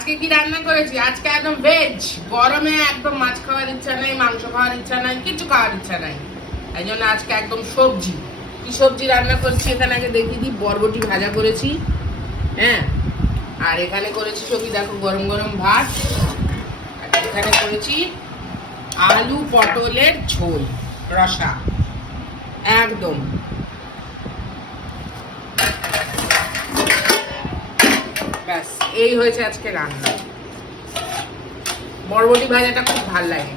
আজকে কি রান্না করেছি? আজকে একদম ভেজ। গরমে একদম মাছ খাওয়ার ইচ্ছা নাই, মাংস খাওয়ার ইচ্ছা নাই, কিছু খাওয়ার ইচ্ছা নাই। এই জন্য আজকে একদম সবজি। কি সবজি রান্না করছি এখানে আগে দেখিয়ে দিই। বরবটি ভাজা করেছি, হ্যাঁ। আর এখানে করেছি সবজি, দেখো গরম গরম ভাত। আর এখানে করেছি আলু পটলের ঝোল রসা, একদম। ব্যাস, এই হয়েছে আজকে রান্না। বরবটি ভাজাটা খুব ভালো লাগে।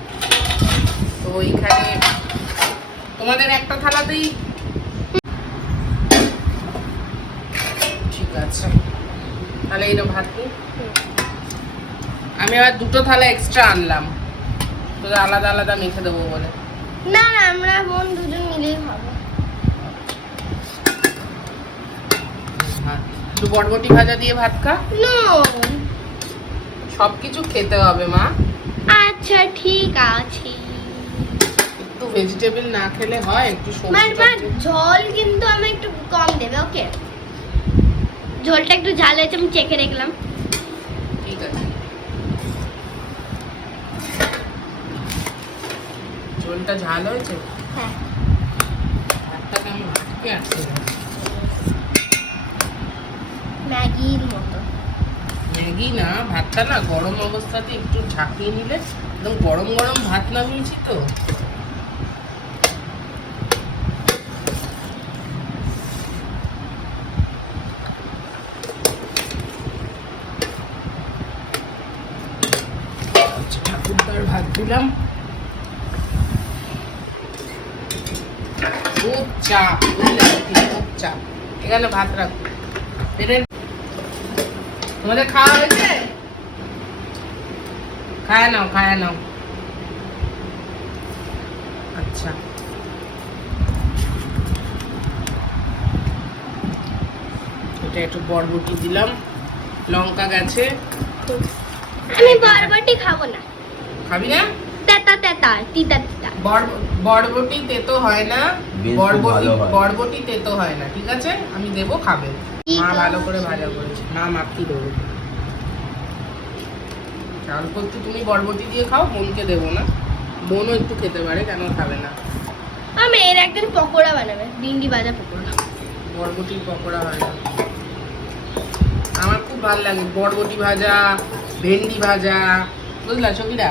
তো এইখানে তোমাদের একটা থালাতেই ঠিক আছে। তাহলে এইটা ভাত নিই। আমি আবার দুটো থালা এক্সট্রা আনলাম, তো আলাদা আলাদা মেখে দেবো বলে। না না, আমরা বোন দুজন মিলেই খাবো। একটু বরবটি ভাজা দিয়ে ভাত খা। নো, সবকিছু খেতে হবে মা। আচ্ছা ঠিক আছে। একটু ভেজিটেবল না খেলে হয়? একটু মার সবজি। ঝোল কিন্তু আমি একটু কম দেবে, ওকে? ঝোলটা একটু ঝাল হয়েছে, আমি চেখে দেখলাম। ঠিক আছে, ঝোলটা ঝাল হয়েছে। হ্যাঁ, ভাতটাকে আমি ভাতকে আটকে দেবো। ম্যাগির মতো। ম্যাগি না, ভাতটা না গরম অবস্থাতে একটু ঝাঁকিয়ে নিলে, একদম গরম গরম ভাত নামিয়েছি তো। ঠাকুরদার ভাত দিলাম। খুব চাপ, বুঝলে? খুব চাপ। এখানে ভাত রাখো। তোমাদের খাওয়া হয়েছে? খায় নাও, খায় নাও। আচ্ছা, এটা একটু বরবটি দিলাম, লঙ্কা গেছে। আমি বরবটি খাবো না। খাবি না? তেতা তেতা, তিতা তিতা। বরবটি তেতো হয় না। বেশ বরবটি ভালো হয়। বরবটি তেতো হয় না, ঠিক আছে? আমি দেবো, খাবে। কি মা ভালো করছিস? করে ভাজা করেছে, মা মাখিয়ে দেবো। অল্প একটু তুমি বরবটি দিয়ে খাও, বোনকে দেবো না। বোনও একটু খেতে পারে, কেন খাবে না? আমি এর একদিন পকোড়া বানাবে, ভিন্ডি ভাজা পকোড়া। বরবটির পকোড়া হয় না। আমার খুব ভালো লাগে বরবটি ভাজা, ভেন্ডি ভাজা, বুঝলা ছবিরা?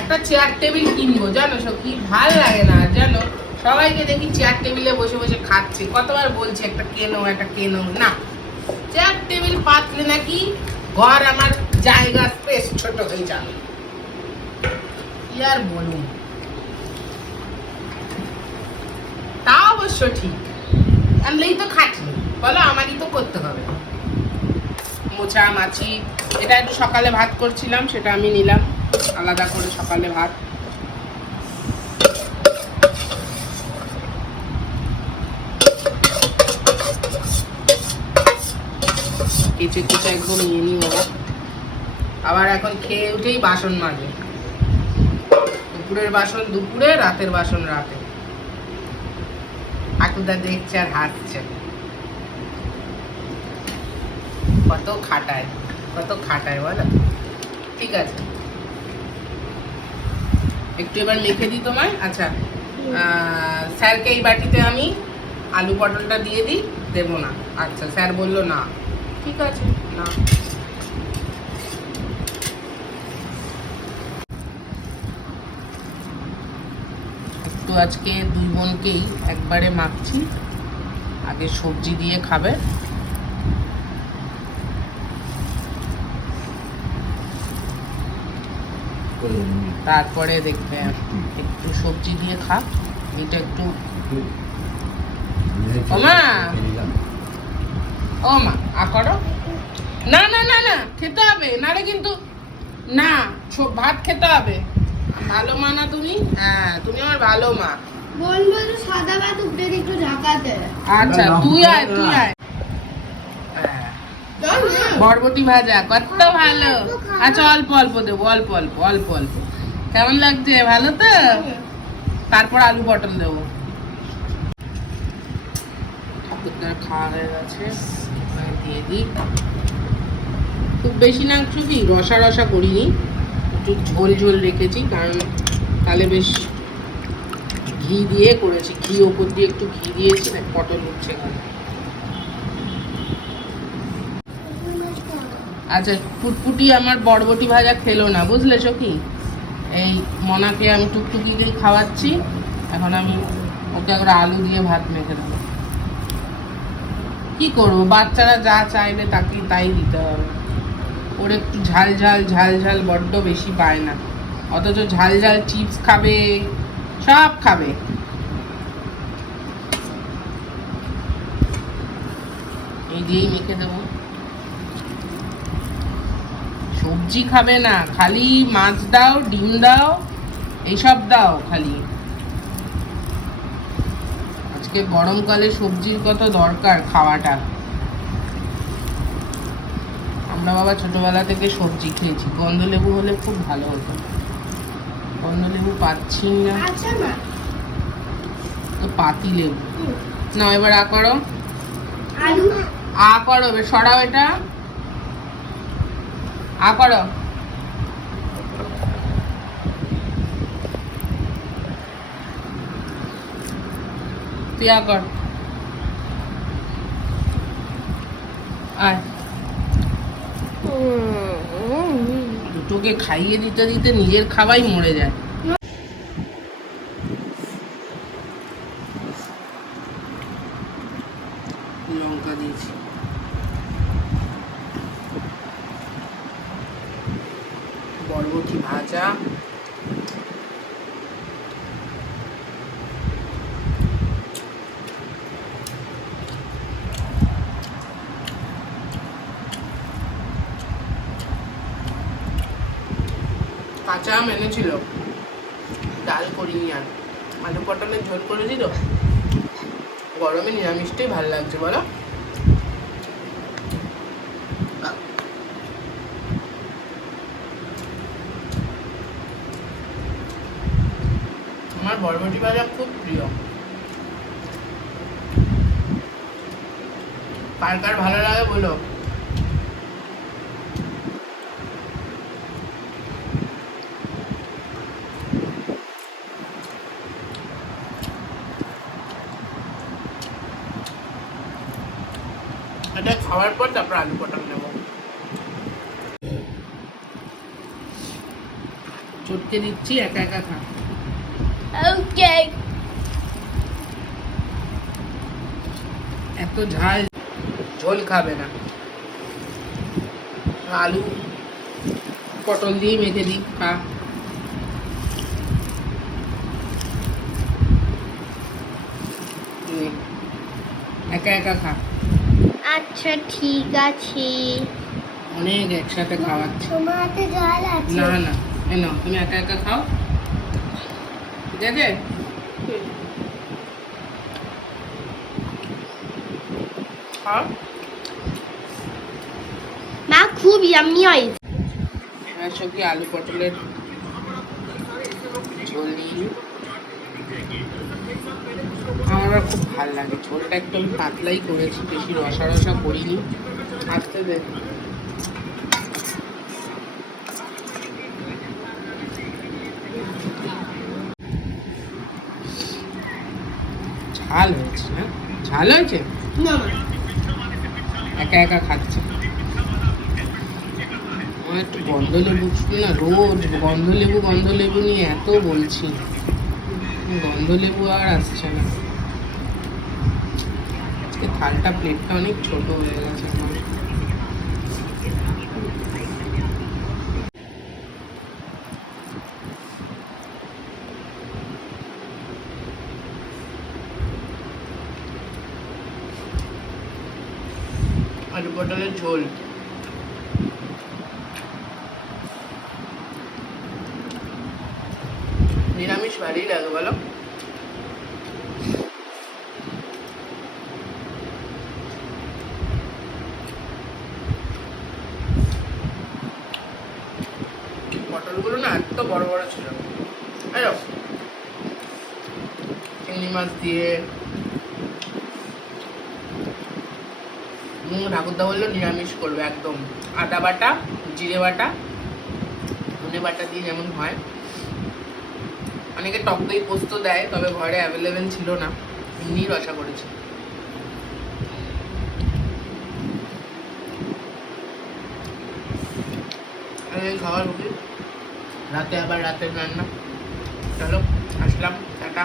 একটা চেয়ার টেবিল কিনবো, জানো সখী? ভাল লাগে না, জানো? সবাইকে দেখি চেয়ার টেবিলে বসে বসে খাচ্ছে। কতবার বলছি একটা কেনো, একটা কেনো না। চেয়ার টেবিল পাতলে নাকি ঘর আমার জায়গা স্পেস ছোট হয়ে যাবে। কি আর বলুন, তা অবশ্য ঠিক। আনলেই তো খাটনি, বলো? আমারই তো করতে হবে। মোছা মাছি, এটা একটু সকালে ভাত করছিলাম, সেটা আমি নিলাম আলাদা করে। সকালে ভাত কেচে কেচে একদম নিয়ে নিই বাবা। আবার এখন খেয়ে উঠেই বাসন মাজে। দুপুরের বাসন দুপুরে, রাতের বাসন রাতে। ঠাকুরদা দেখছে আর হাসছে। কত খাটায়, কত খাটায় বলো? ঠিক আছে, একটু এবার মেখে দিই তোমায়। আচ্ছা, স্যারকে এই বাটিতে আমি আলু পটলটা দিয়ে দিই। দেবো না? আচ্ছা, স্যার বললো না। ঠিক আছে, না। একটু আজকে দুই বোনকেই একবারে মাখছি। আগে সবজি দিয়ে খাবে, তারপরে দেখবে একটু সবজি দিয়ে খা। এটা একটু ওমা, ও মা আ করো। না না না না, খেতে হবে, নালে কিন্তু না। ভাত খেতে হবে। ভালো মা না তুমি? হ্যাঁ, তুমি আমার ভালো মা। বলবো তো সাদা ভাত উপরে একটু ঢাকাতে। আচ্ছা, তুই আয়, তুই আয়। বরবটি ভাজা কত ভালো। আচ্ছা, অল্প অল্প দেবো, অল্প অল্প অল্প অল্প। কেমন লাগছে? ভালো তো? তারপর আলু পটল দেবো। অর্ধেকটা খাওয়া হয়ে গেছে, এবার দিয়ে দিই। খুব বেশি না, একটু কি রসা রসা করিনি, একটু ঝোল ঝোল রেখেছি, কারণ তাহলে বেশ ঘি দিয়ে করেছি, ঘি ওপর দিয়ে একটু ঘি দিয়েছি না, পটল উঠছে এখানে। আচ্ছা, ফুটফুটি আমার বরবটি ভাজা খেলো না, বুঝলেছো কি? এই মনাকে আমি টুকটুকিকেই খাওয়াচ্ছি, এখন আমি ওকে একবার আলু দিয়ে ভাত মেখে দেবো। কি করবো, বাচ্চারা যা চাইবে তাকে তাই দিতে হবে। ওর একটু ঝাল ঝাল ঝাল ঝাল বড্ড বেশি পায় না, অথচ ঝাল ঝাল চিপস খাবে, সব খাবে। এই দিয়েই মেখে দেবো। সবজি খাবে না, খালি মাছ দাও, ডিম দাও, এইসব দাও খালি। আজকে গরমকালে সবজির কত দরকার খাওয়াটা। আমরা বাবা ছোটবেলা থেকে সবজি খেয়েছি, গন্ধলেবু হলে খুব ভালো হতো, গন্ধলেবু পাচ্ছি না, তো পাতি লেবু না। এবার আ করো, আ করো, এবার সরাও এটা, আ করো। তুই আ কর, আয়। দুটোকে খাইয়ে দিতে দিতে নিজের খাওয়াই মরে যায়। লঙ্কা দিয়েছি, বরবটি ভাজা, কাঁচা আম এনেছিল, ডাল করিনি, আর আলু পটলের ঝোল করেছি তো। গরমে নিরামিষটাই ভালো লাগছে বলো। আমার বরবটি ভাজা খুব প্রিয়, কার কার ভালো লাগে বলো। এটা খাওয়ার পর তারপর আলু পটল নেবো। চটকে দিচ্ছি, একা একা খা। ওকে। এত ঝাল, ঝোল খাবে না, আলু পটল দিয়ে মেখে দিই, খা। একা একা খা। আচ্ছা ঠিক আছে, অনেক একসাথে খাওয়াচ্ছি। তোমার হাতে জল আছে? না না, এই নাও, তুমি একা একা খাও, ঠিক আছে? খাও। মা খুব ইয়াম্মি হয়েছে। এবার সবজি আলু পটলের ঝোল নিয়ে নিই। আমার খুব ভালো লাগে, ঝোলটা একদম পাতলাই করেছি, বেশি রসা রসা করিনি। আসতে দে। ঝাল হয়েছে না? ঝাল হয়েছে, না একা একা খাচ্ছে। আমার একটু গন্ধলেবু না, রোজ গন্ধলেবু নিয়ে এত বলছি, গন্ধলেবু আর আসছে না। আজকে থালটা, প্লেটটা অনেক ছোট হয়ে গেছে আমার। আলু পটলের ঝোল, নিরামিষ ভালোই লাগে বলো। পটলগুলো না এত বড় বড় ছিল, চিংড়ি মাছ দিয়ে ঠাকুরদা বললো নিরামিষ করবে একদম, আদা বাটা, জিরে বাটা, ধনে বাটা দিয়ে যেমন হয়। অনেকে টক দই পোস্ত দেয়, তবে ঘরে অ্যাভেলেবেল ছিল না, এমনি রসা করেছে। খাওয়ার রুটি, রাতে আবার রাতের রান্না। চলো আসলাম, টাটা।